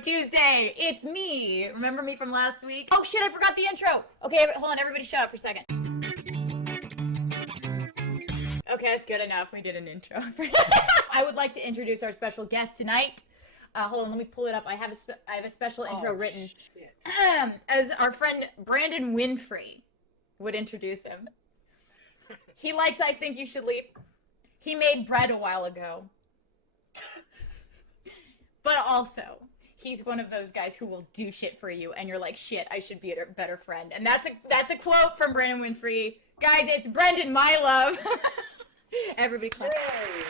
Tuesday. It's me. Remember me from last week? Oh shit, I forgot the intro. Okay, hold on, everybody shut up for a second. Okay, that's good enough. We did an intro. I would like to introduce our special guest tonight. Hold on, let me pull it up. I have a special intro written. As our friend Brandon Winfrey would introduce him. He likes I Think You Should Leave. He made bread a while ago. But also, he's one of those guys who will do shit for you, and you're like, shit, I should be a better friend. And that's a quote from Brendan Winfrey. Guys, it's Brendan Milove. Everybody clap. Hey,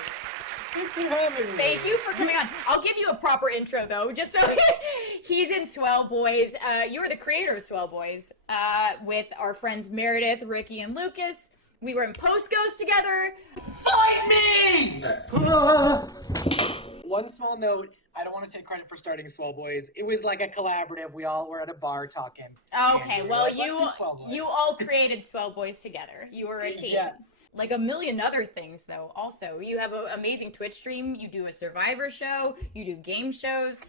thanks for having me. Thank you for coming on. I'll give you a proper intro, though, just so he's in Swell Boys. You are the creator of Swell Boys with our friends Meredith, Ricky, and Lucas. We were in Post Ghost together. Find me! One small note. I don't want to take credit for starting Swell Boys. It was like a collaborative. We all were at a bar talking. Okay, well, like, you all created Swell Boys together. You were a team. Yeah. Like a million other things, though, also. You have an amazing Twitch stream. You do a Survivor show. You do game shows.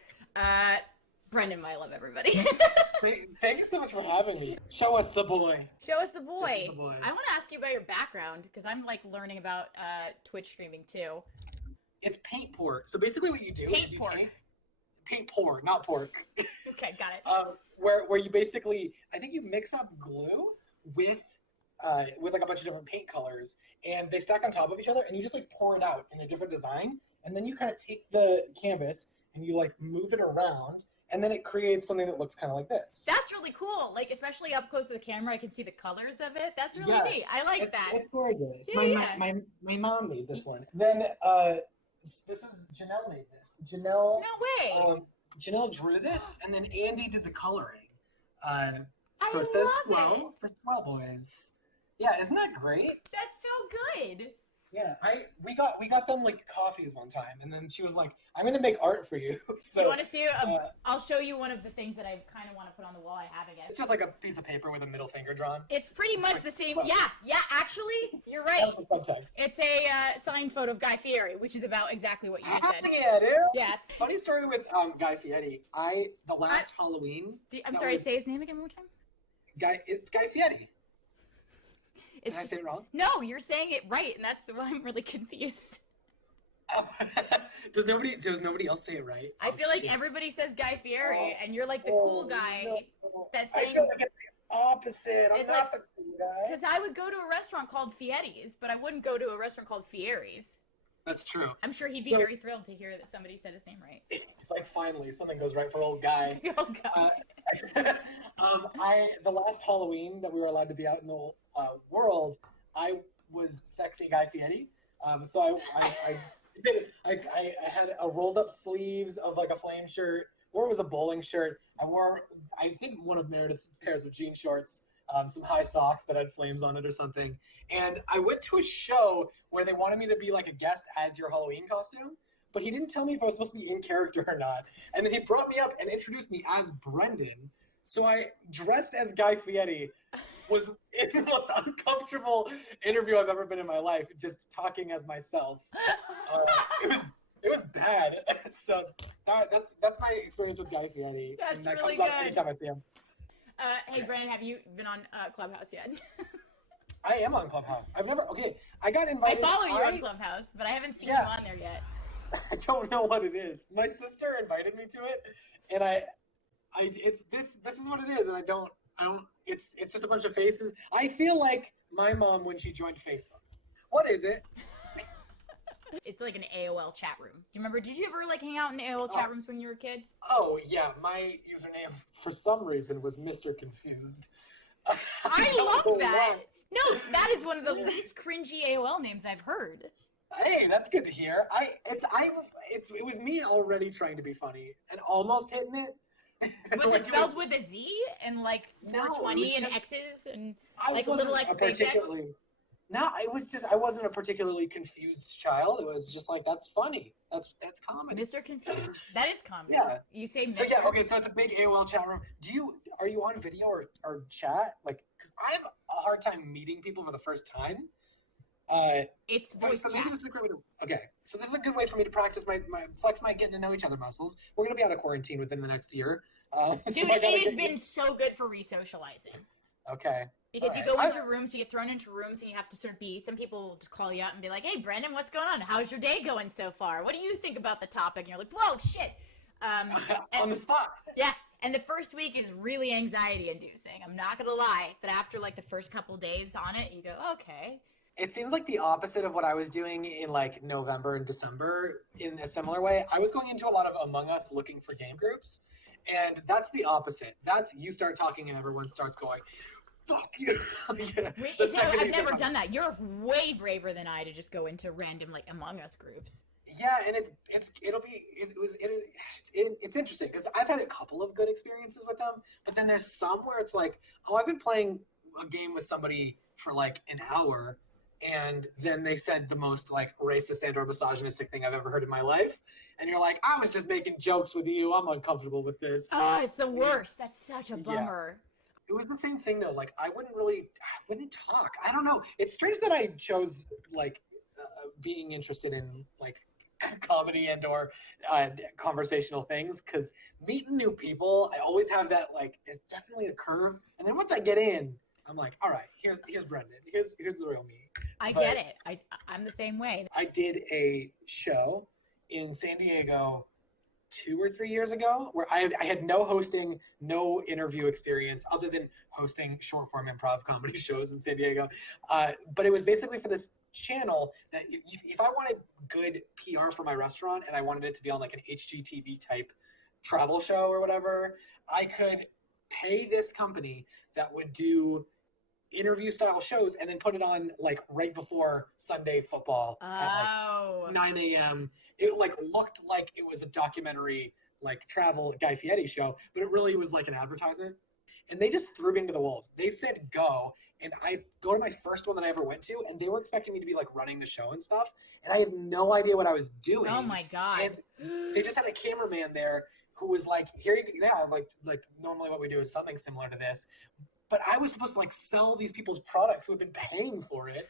Brendan Milove, everybody. Thank you so much for having me. Show us the boy. Show us the boy. I want to ask you about your background, because I'm, like, learning about Twitch streaming, too. It's paint pour. So basically what you do is you take paint pour, not pork. Okay, got it. Where you basically, I think you mix up glue with like a bunch of different paint colors, and they stack on top of each other, and you just like pour it out in a different design, and then you kind of take the canvas and you like move it around, and then it creates something that looks kind of like this. That's really cool. Like, especially up close to the camera, I can see the colors of it. That's really neat. I like that. It's gorgeous. Yeah, my mom made this one. Then this is Janelle made this. Janelle. No way. Janelle drew this, and then Andy did the coloring. So it says Swell for Swell Boys. Yeah, isn't that great? That's so good. Yeah, we got them like coffees one time, and then she was like, "I'm gonna make art for you." So you want to see? I'll show you one of the things that I kind of want to put on the wall. I have again. It's just like a piece of paper with a middle finger drawn. It's pretty much the same. Yeah. Actually, you're right. That's the subtext. It's a signed photo of Guy Fieri, which is about exactly what you just said. Yeah, dude. Yeah. Funny story with Guy Fieri. The last Halloween. I'm sorry. Say his name again one more time. It's Guy Fieri. Did I say it wrong? No, you're saying it right, and that's why I'm really confused. Oh. Does nobody else say it right? I feel like everybody says Guy Fieri, and you're like the cool guy that's saying. I feel like it's the opposite. I'm not the cool guy. Because I would go to a restaurant called Fieri's, but I wouldn't go to a restaurant called Fieri's. That's true. I'm sure he'd be very thrilled to hear that somebody said his name right. It's like, finally, something goes right for old Guy. Old Guy. The last Halloween that we were allowed to be out in the world, I was sexy Guy Fieri. So I had a rolled up sleeves of like a flame shirt, or it was a bowling shirt. I wore, I think, one of Meredith's pairs of jean shorts, some high socks that had flames on it or something. And I went to a show where they wanted me to be like a guest as your Halloween costume, but he didn't tell me if I was supposed to be in character or not. And then he brought me up and introduced me as Brendan. So I dressed as Guy Fieri. Was the most uncomfortable interview I've ever been in my life, just talking as myself. It was bad. So that's my experience with Guy Fieri. That's that really comes good. up anytime I see him. Hey, Brandon, have you been on Clubhouse yet? I am on Clubhouse. I got invited. I follow you on Clubhouse, but I haven't seen you on there yet. I don't know what it is. My sister invited me to it, and this is what it is, and I don't, it's just a bunch of faces. I feel like my mom when she joined Facebook. What is it? It's like an AOL chat room. Do you remember, did you ever like hang out in AOL chat rooms when you were a kid? Oh yeah, my username for some reason was Mr. Confused. I love that. No, that is one of the least cringy AOL names I've heard. Hey, that's good to hear. It was me already trying to be funny and almost hitting it. Was it spelled with a Z and like 420 and X's and like a little X big X? No, I wasn't a particularly confused child. It was just like, that's funny. That's comedy. Mr. Confused. That is comedy. Yeah. You say Mr. So yeah, okay, so it's a big AOL chat room. Are you on video or chat? Like, because I have a hard time meeting people for the first time. It's voice so chat. maybe this is a great way to, okay, so this is a good way for me to practice my flex my getting to know each other muscles. We're gonna be out of quarantine within the next year. Dude, So it has been so good for resocializing. Okay. Because you go into rooms, you get thrown into rooms, and you have to sort of be. Some people will just call you out and be like, "Hey, Brendan, what's going on? How's your day going so far? What do you think about the topic?" And you're like, "Whoa, shit!" On the spot. Yeah, and the first week is really anxiety-inducing. I'm not gonna lie, but after like the first couple days on it, you go, "Okay." It seems like the opposite of what I was doing in like November and December. In a similar way, I was going into a lot of Among Us looking for game groups, and that's the opposite. That's you start talking and everyone starts going, fuck you. I've never done that. You're way braver than I to just go into random like Among Us groups. Yeah, and it's interesting because I've had a couple of good experiences with them, but then there's some where it's like, oh, I've been playing a game with somebody for like an hour, and then they said the most like racist and or misogynistic thing I've ever heard in my life, and you're like, I was just making jokes with you. I'm uncomfortable with this. Oh, it's the worst. That's such a bummer. Yeah. It was the same thing though. Like I wouldn't talk. I don't know. It's strange that I chose like being interested in like comedy and or conversational things, because meeting new people, I always have that like there's definitely a curve, and then once I get in, I'm like, all right, here's Brendan. Here's the real me. I get it. I'm the same way. I did a show in San Diego 2 or 3 years ago where I had no hosting, no interview experience other than hosting short form improv comedy shows in San Diego. But it was basically for this channel that if I wanted good PR for my restaurant and I wanted it to be on like an HGTV type travel show or whatever, I could pay this company that would do interview style shows and then put it on like right before Sunday football at like 9 a.m. It like looked like it was a documentary like travel Guy Fieri show, but it really was like an advertisement. And they just threw me into the wolves. They said go, and I go to my first one that I ever went to, and they were expecting me to be like running the show and stuff, and I had no idea what I was doing. Oh my god! And they just had a cameraman there who was like, "Here you go." Yeah, like normally what we do is something similar to this, but I was supposed to like sell these people's products who had been paying for it.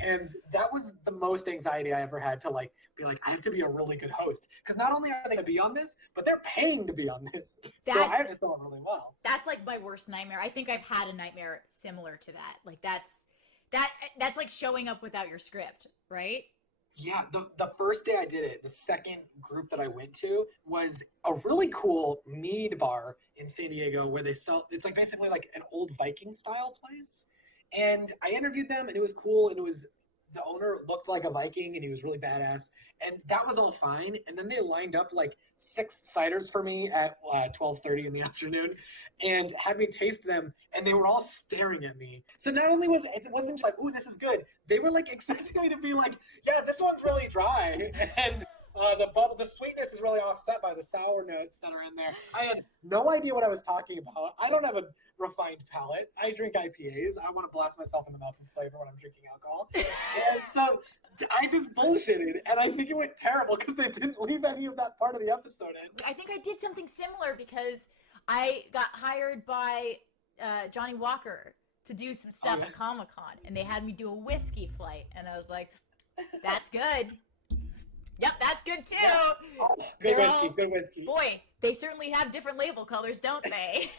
And that was the most anxiety I ever had to like be like, I have to be a really good host, because not only are they going to be on this, but they're paying to be on this. So I have to sell it really well. That's like my worst nightmare. I think I've had a nightmare similar to that. Like that's like showing up without your script, right? Yeah, the first day I did it, the second group that I went to was a really cool mead bar in San Diego where they sell, it's like basically like an old Viking style place. And I interviewed them and it was cool, and the owner looked like a Viking and he was really badass, and that was all fine. And then they lined up like 6 ciders for me at 12:30 in the afternoon and had me taste them, and they were all staring at me. So not only wasn't just like, ooh, this is good, they were like expecting me to be like, yeah, this one's really dry, and the sweetness is really offset by the sour notes that are in there. I had no idea what I was talking about. I don't have a refined palate. I drink IPAs. I want to blast myself in the mouth with flavor when I'm drinking alcohol. And so I just bullshitted, and I think it went terrible because they didn't leave any of that part of the episode in. I think I did something similar because I got hired by Johnny Walker to do some stuff at Comic-Con, and they had me do a whiskey flight, and I was like, that's good. Yep, that's good too. Yeah. Oh, good whiskey. Boy, they certainly have different label colors, don't they?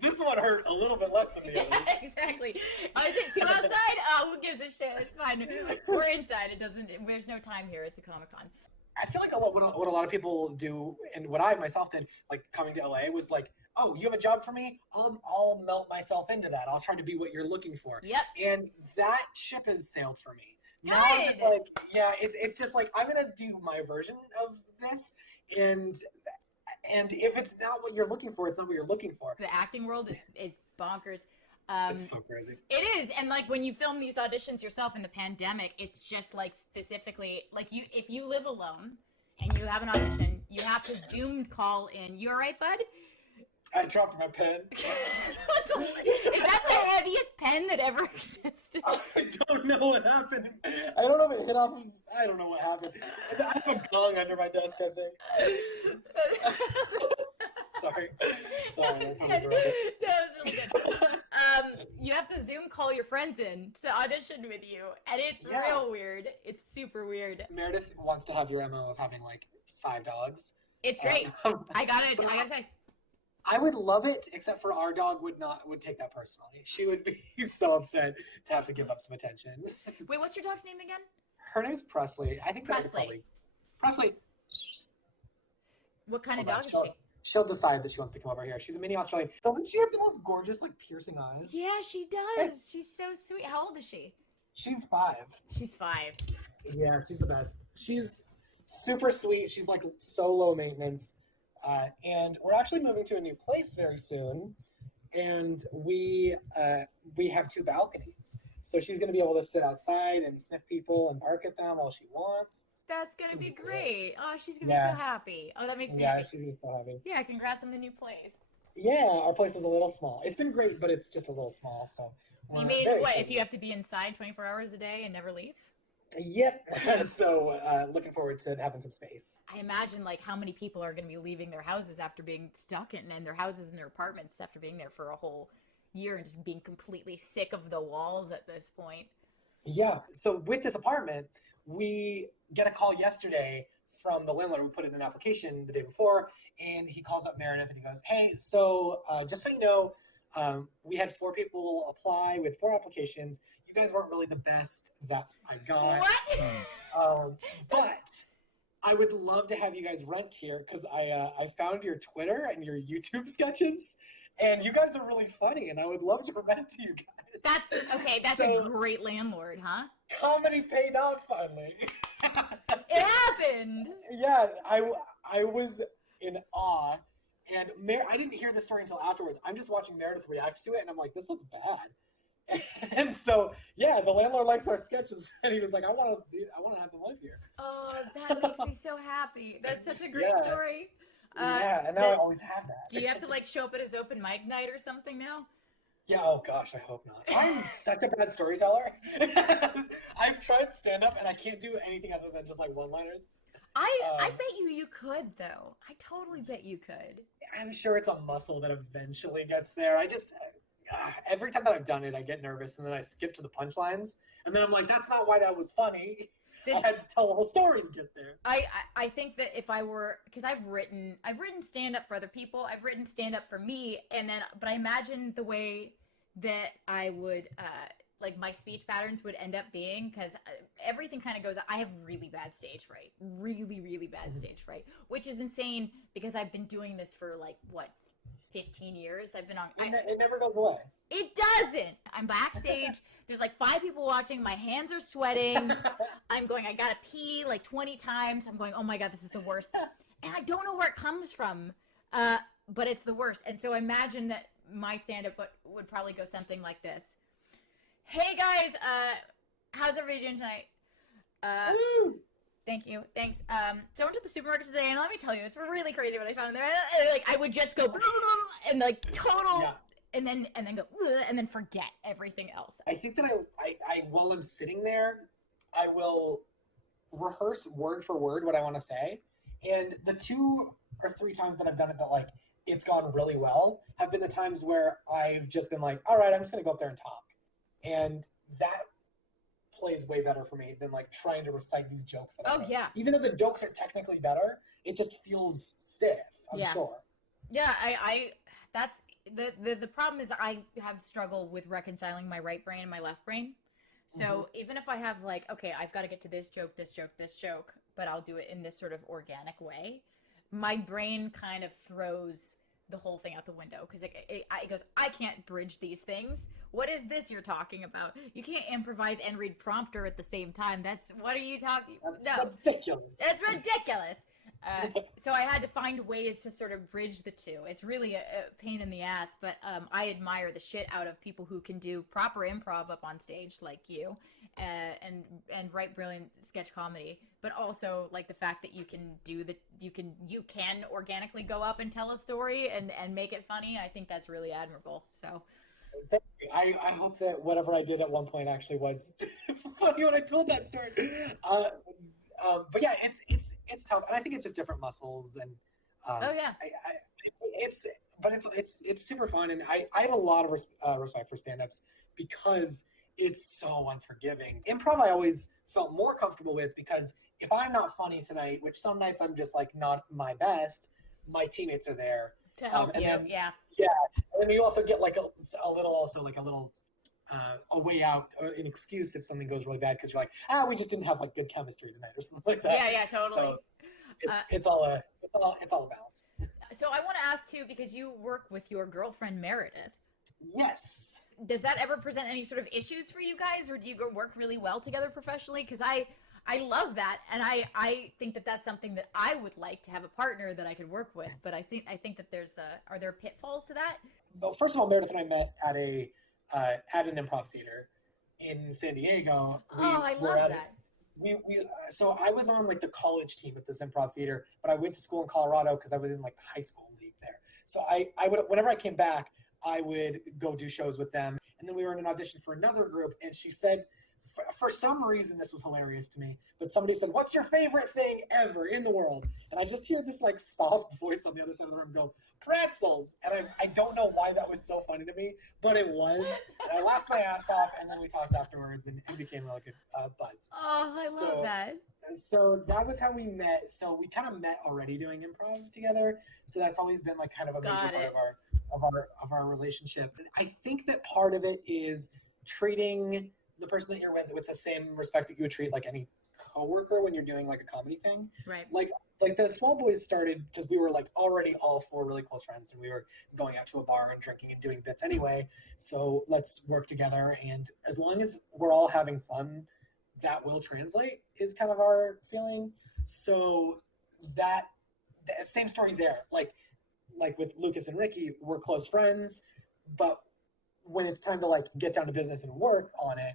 This one hurt a little bit less than the others. Yeah, exactly. Is it too outside? Oh, who gives a shit? It's fine. We're inside. It doesn't. There's no time here. It's a Comic-Con. I feel like what a lot of people do, and what I myself did, like coming to LA, was like, oh, you have a job for me? I'll melt myself into that. I'll try to be what you're looking for. Yep. And that ship has sailed for me. Good. Now it's like, yeah, it's just like, I'm gonna do my version of this, and if it's not what you're looking for, it's not what you're looking for. The acting world is bonkers. It's so crazy. It is, and like when you film these auditions yourself in the pandemic, it's just like specifically like if you live alone and you have an audition, you have to Zoom call in. You all right, bud? I dropped my pen. Is that the heaviest pen that ever existed? I don't know what happened. I don't know if it hit off. I don't know what happened. I have a gong under my desk, I think. Sorry. That was really good. You have to Zoom call your friends in to audition with you, and it's real weird. It's super weird. Meredith wants to have your MO of having like 5 dogs. It's great. I gotta say. I would love it, except for our dog would take that personally. She would be so upset to have to give up some attention. Wait, what's your dog's name again? Her name's Presley. I think Presley. Presley. What kind of dog is she? She'll decide that she wants to come over here. She's a mini Australian. Doesn't she have the most gorgeous, like, piercing eyes? Yeah, she does. She's so sweet. How old is she? She's 5. She's 5. Yeah, she's the best. She's super sweet. She's like so low maintenance. And we're actually moving to a new place very soon. And we have 2 balconies. So she's going to be able to sit outside and sniff people and bark at them while she wants. That's going to be great. Oh, she's going to be so happy. Oh, that makes me happy. Yeah, she's going to be so happy. Yeah, congrats on the new place. Yeah, our place is a little small. It's been great, but it's just a little small. So you made what, if you have to be inside 24 hours a day and never leave? Yep. So looking forward to having some space. I imagine like how many people are going to be leaving their houses after being stuck in their houses and their apartments after being there for a whole year and just being completely sick of the walls at this point. Yeah. So with this apartment, we get a call yesterday from the landlord who put in an application the day before, and he calls up Meredith and he goes, "Hey, so just so you know, we had 4 people apply with 4 applications. You guys weren't really the best that I got. What? But I would love to have you guys rent here because I found your Twitter and your YouTube sketches, and you guys are really funny, and I would love to rent to you guys." That's a great landlord, huh? Comedy paid off finally. It happened. Yeah, I was in awe, and I didn't hear the story until afterwards. I'm just watching Meredith react to it, and I'm like, this looks bad. And so, yeah, the landlord likes our sketches, and he was like, I want to have them live here. Oh, that makes me so happy. That's such a great story. Yeah, and now I always have that. Do you have to like show up at his open mic night or something now? Yeah, oh gosh, I hope not. I'm such a bad storyteller. I've tried stand-up, and I can't do anything other than just like one-liners. I bet you could, though. I totally bet you could. I'm sure it's a muscle that eventually gets there. I just, every time that I've done it, I get nervous, and then I skip to the punchlines, and then I'm like, that's not why that was funny. I had to tell the whole story to get there. I think that if I were, because I've written stand-up for other people, I've written stand-up for me, but I imagine the way that I would, like my speech patterns would end up being, because everything kind of goes, I have really bad stage fright, really, really bad stage fright, which is insane because I've been doing this for like, 15 years. I've been on. It never goes away. It doesn't. I'm backstage. There's like 5 people watching. My hands are sweating. I'm going, I gotta pee like 20 times. I'm going, oh my God, this is the worst. And I don't know where it comes from, but it's the worst. And so imagine that my stand-up would probably go something like this. Hey guys, how's everybody doing tonight? Thank you. Thanks. So I went to the supermarket today, and let me tell you, it's really crazy what I found in there. Like I would just go and like total, and then go and then forget everything else. I think that I while I'm sitting there, I will rehearse word for word what I want to say, and the 2 or 3 times that I've done it that like it's gone really well have been the times where I've just been like, all right, I'm just gonna go up there and talk, and that plays way better for me than like trying to recite these jokes that I wrote. Even though the jokes are technically better, it just feels stiff, I'm sure. Yeah, I that's the problem is I have struggled with reconciling my right brain and my left brain. So even if I have like, okay, I've got to get to this joke, but I'll do it in this sort of organic way, my brain kind of throws the whole thing out the window because it goes, I can't bridge these things. What is this you're talking about? You can't improvise and read prompter at the same time. What are you talking? That's ridiculous. It's ridiculous. So I had to find ways to sort of bridge the two. It's really a pain in the ass, but I admire the shit out of people who can do proper improv up on stage like you, and write brilliant sketch comedy. But also like the fact that you can organically go up and tell a story and make it funny. I think that's really admirable. So. Thank you. I hope that whatever I did at one point actually was funny when I told that story. But yeah, it's tough, and I think it's just different muscles, and it's but it's super fun, and I have a lot of respect for stand-ups because it's so unforgiving. Improv I always felt more comfortable with because if I'm not funny tonight, which some nights I'm just like not my best, my teammates are there To help and you, then yeah. and then you also get like a little a way out or an excuse if something goes really bad because you're like, we just didn't have like good chemistry tonight or something like that. Yeah, totally. So it's all a balance. So I want to ask too, because you work with your girlfriend Meredith. Yes. Does that ever present any sort of issues for you guys, or do you work really well together professionally? Because I love that, and I think that that's something that I would like to have a partner that I could work with. But I think that there's are there pitfalls to that? Well, first of all, Meredith and I met at an improv theater in San Diego. I love that. So I was on like the college team at this improv theater, but I went to school in Colorado because I was in like the high school league there. So I would, whenever I came back, I would go do shows with them. And then we were in an audition for another group, and she said, for some reason, this was hilarious to me, but somebody said, "What's your favorite thing ever in the world?" And I just hear this like soft voice on the other side of the room go, "Pretzels." And I don't know why that was so funny to me, but it was. And I laughed my ass off, and then we talked afterwards and became really good buds. Oh, I love that. So that was how we met. So we kind of met already doing improv together. So that's always been like kind of a major part of our relationship. And I think that part of it is treating the person that you're with the same respect that you would treat like any coworker when you're doing like a comedy thing. Right. Like the Swell Boys started because we were like already all four really close friends, and we were going out to a bar and drinking and doing bits anyway. So let's work together, and as long as we're all having fun, that will translate is kind of our feeling. So that same story there. Like with Lucas and Ricky, we're close friends, but when it's time to like get down to business and work on it,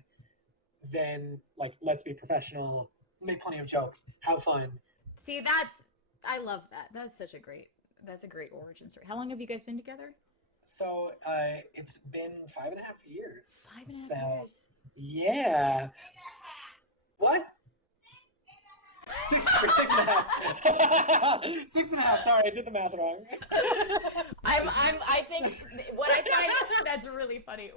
then like let's be professional, make plenty of jokes, have fun. See, I love that. That's a great origin story. How long have you guys been together? So it's been 5.5 years. 5.5 years. Yeah. What? 6.5. 6.5. Sorry, I did the math wrong. I think what I find that's really funny.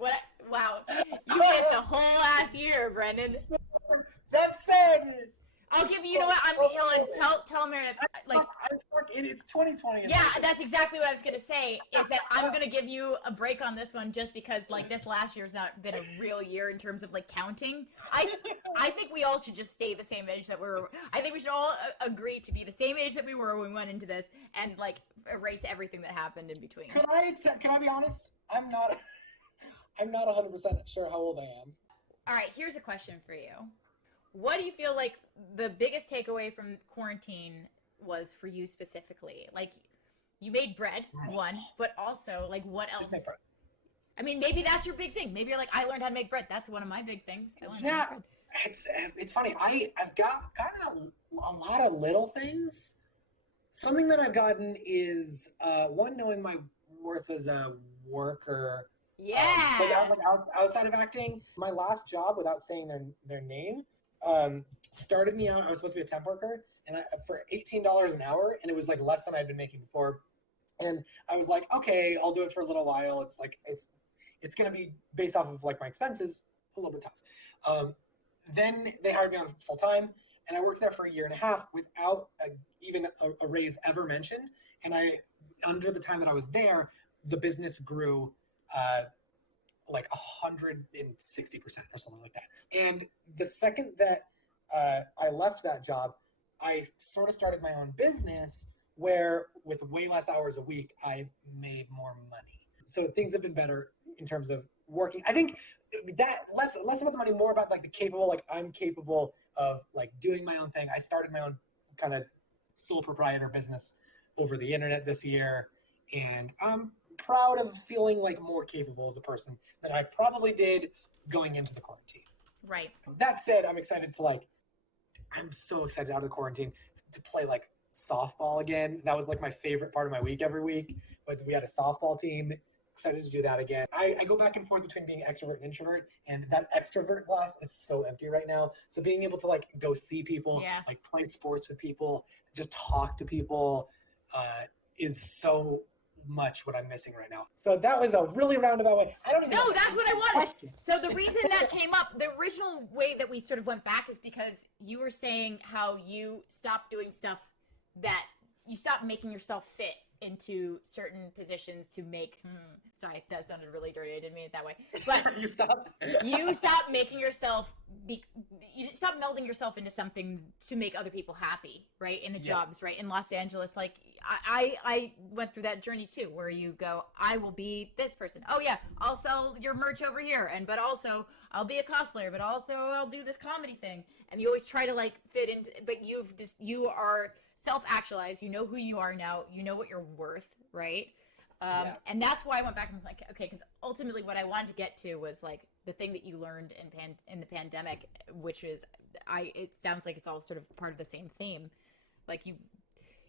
Wow, you missed a whole ass year, Brendan. That said, I'll give you. You know what? Tell Meredith. Like, it's 2020. Yeah, that's exactly what I was gonna say. Is that I'm gonna give you a break on this one just because like this last year's not been a real year in terms of like counting. I think we all should just stay the same age that we were. I think we should all agree to be the same age that we were when we went into this and like erase everything that happened in between. Can I be honest? I'm not 100% sure how old I am. All right, here's a question for you. What do you feel like the biggest takeaway from quarantine was for you specifically? Like, you made bread, one, but also, like, what else? I mean, maybe that's your big thing. Maybe you're like, I learned how to make bread. That's one of my big things. Yeah, it's funny. I've gotten a lot of little things. Something that I've gotten is, one, knowing my worth as a worker. Yeah. Like outside of acting, my last job, without saying their name, started me out. I was supposed to be a temp worker, and for $18 an hour, and it was like less than I'd been making before. And I was like, okay, I'll do it for a little while. It's like it's gonna be based off of like my expenses, a little bit tough. Then they hired me on full time, and I worked there for 1.5 years without even a raise ever mentioned. And under the time that I was there, the business grew like 160% or something like that. And the second that I left that job, I sort of started my own business where with way less hours a week, I made more money. So things have been better in terms of working. I think that less about the money, more about like I'm capable of like doing my own thing. I started my own kind of sole proprietor business over the internet this year, and I'm proud of feeling like more capable as a person than I probably did going into the quarantine. Right. That said, I'm so excited out of the quarantine to play like softball again. That was like my favorite part of my week every week was we had a softball team. Excited to do that again. I go back and forth between being extrovert and introvert, and that extrovert glass is so empty right now. So being able to like go see people, like play sports with people, just talk to people is so much what I'm missing right now. So that was a really roundabout way. I don't even No, know that's what I wanted. question. So the reason that came up, the original way that we sort of went back is because you were saying how you stopped doing stuff that you stopped making yourself fit into certain positions to make, sorry, that sounded really dirty. I didn't mean it that way. But You stopped? you stopped making yourself, you stopped melding yourself into something to make other people happy, right? In the jobs, right? In Los Angeles, like I went through that journey too, where you go, I will be this person. Oh yeah, I'll sell your merch over here, but also I'll be a cosplayer, but also I'll do this comedy thing. And you always try to like fit into, but you are self-actualized. You know who you are now. You know what you're worth, right? And that's why I went back and like, okay, because ultimately what I wanted to get to was like the thing that you learned in the pandemic, which is it sounds like it's all sort of part of the same theme. Like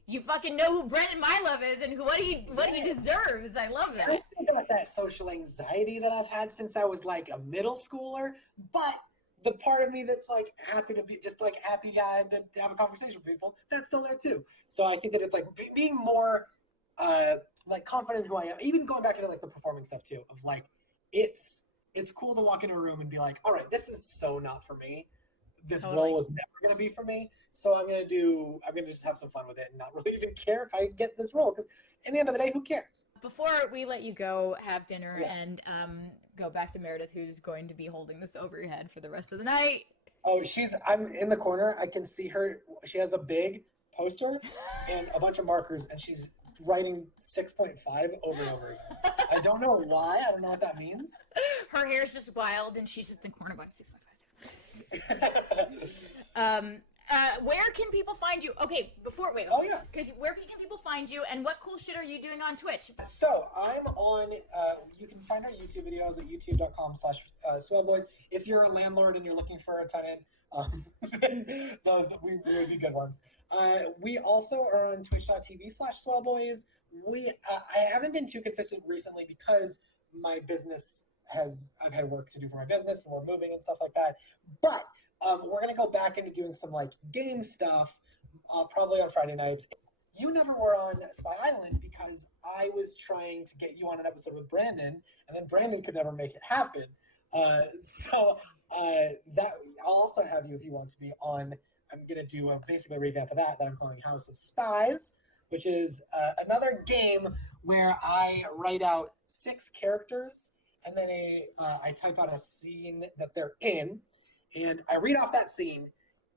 you fucking know who Brendan Milove is and what he deserves. I love that. I still got that social anxiety that I've had since I was like a middle schooler, but the part of me that's like happy to be just like happy guy that have a conversation with people, that's still there too. So I think that it's like being more like confident in who I am, even going back into like the performing stuff too, of like it's cool to walk into a room and be like, all right, this is so not for me. This role was never gonna be for me. So I'm gonna just have some fun with it and not really even care if I get this role, because in the end of the day, who cares? Before we let you go have dinner and go back to Meredith, who's going to be holding this over your head for the rest of the night. Oh, I'm in the corner. I can see her. She has a big poster and a bunch of markers, and she's writing 6.5 over and over again. I don't know why. I don't know what that means. Her hair's just wild, and she's just in the corner about 6.5. Where can people find you? Okay, Oh yeah. Because where can people find you, and what cool shit are you doing on Twitch? So I'm on. You can find our YouTube videos at youtube.com/Swell Boys. If you're a landlord and you're looking for a tenant, those would be good ones. We also are on twitch.tv/Swell Boys. I haven't been too consistent recently because my business I've had work to do for my business and we're moving and stuff like that. But we're gonna go back into doing some like game stuff, probably on Friday nights. You never were on Spy Island because I was trying to get you on an episode with Brandon, and then Brandon could never make it happen. So that I'll also have you if you want to be on. I'm gonna do basically a revamp of that I'm calling House of Spies, which is another game where I write out 6 characters and then I type out a scene that they're in, and I read off that scene,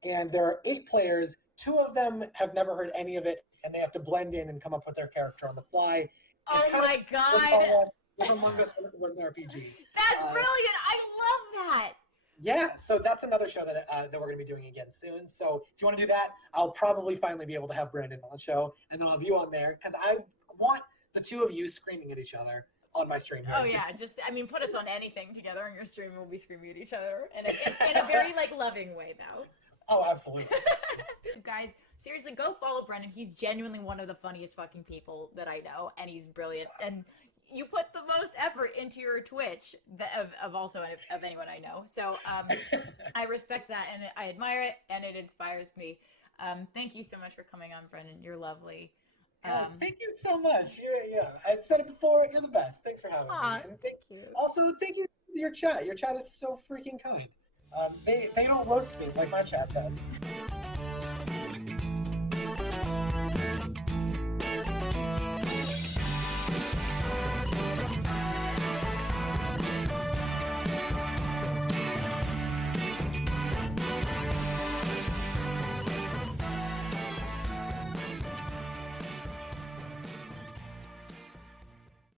and there are 8 players. 2 of them have never heard any of it, and they have to blend in and come up with their character on the fly. Oh my god! If Among Us was an RPG. That's brilliant! I love that! Yeah, so that's another show that we're going to be doing again soon. So if you want to do that, I'll probably finally be able to have Brandon on the show, and then I'll have you on there, because I want the 2 of you screaming at each other on my stream. Oh yeah, put us on anything together on your stream, we'll be screaming at each other in a very like loving way though. Oh, absolutely. Guys, seriously, go follow Brendan. He's genuinely one of the funniest fucking people that I know, and he's brilliant. And you put the most effort into your Twitch of anyone I know. So I respect that, and I admire it, and it inspires me. Thank you so much for coming on, Brendan. You're lovely. Thank you so much. Yeah. I said it before. You're the best. Thanks for having me. And thank you. Also, thank you for your chat. Your chat is so freaking kind. They don't roast me like my chat does.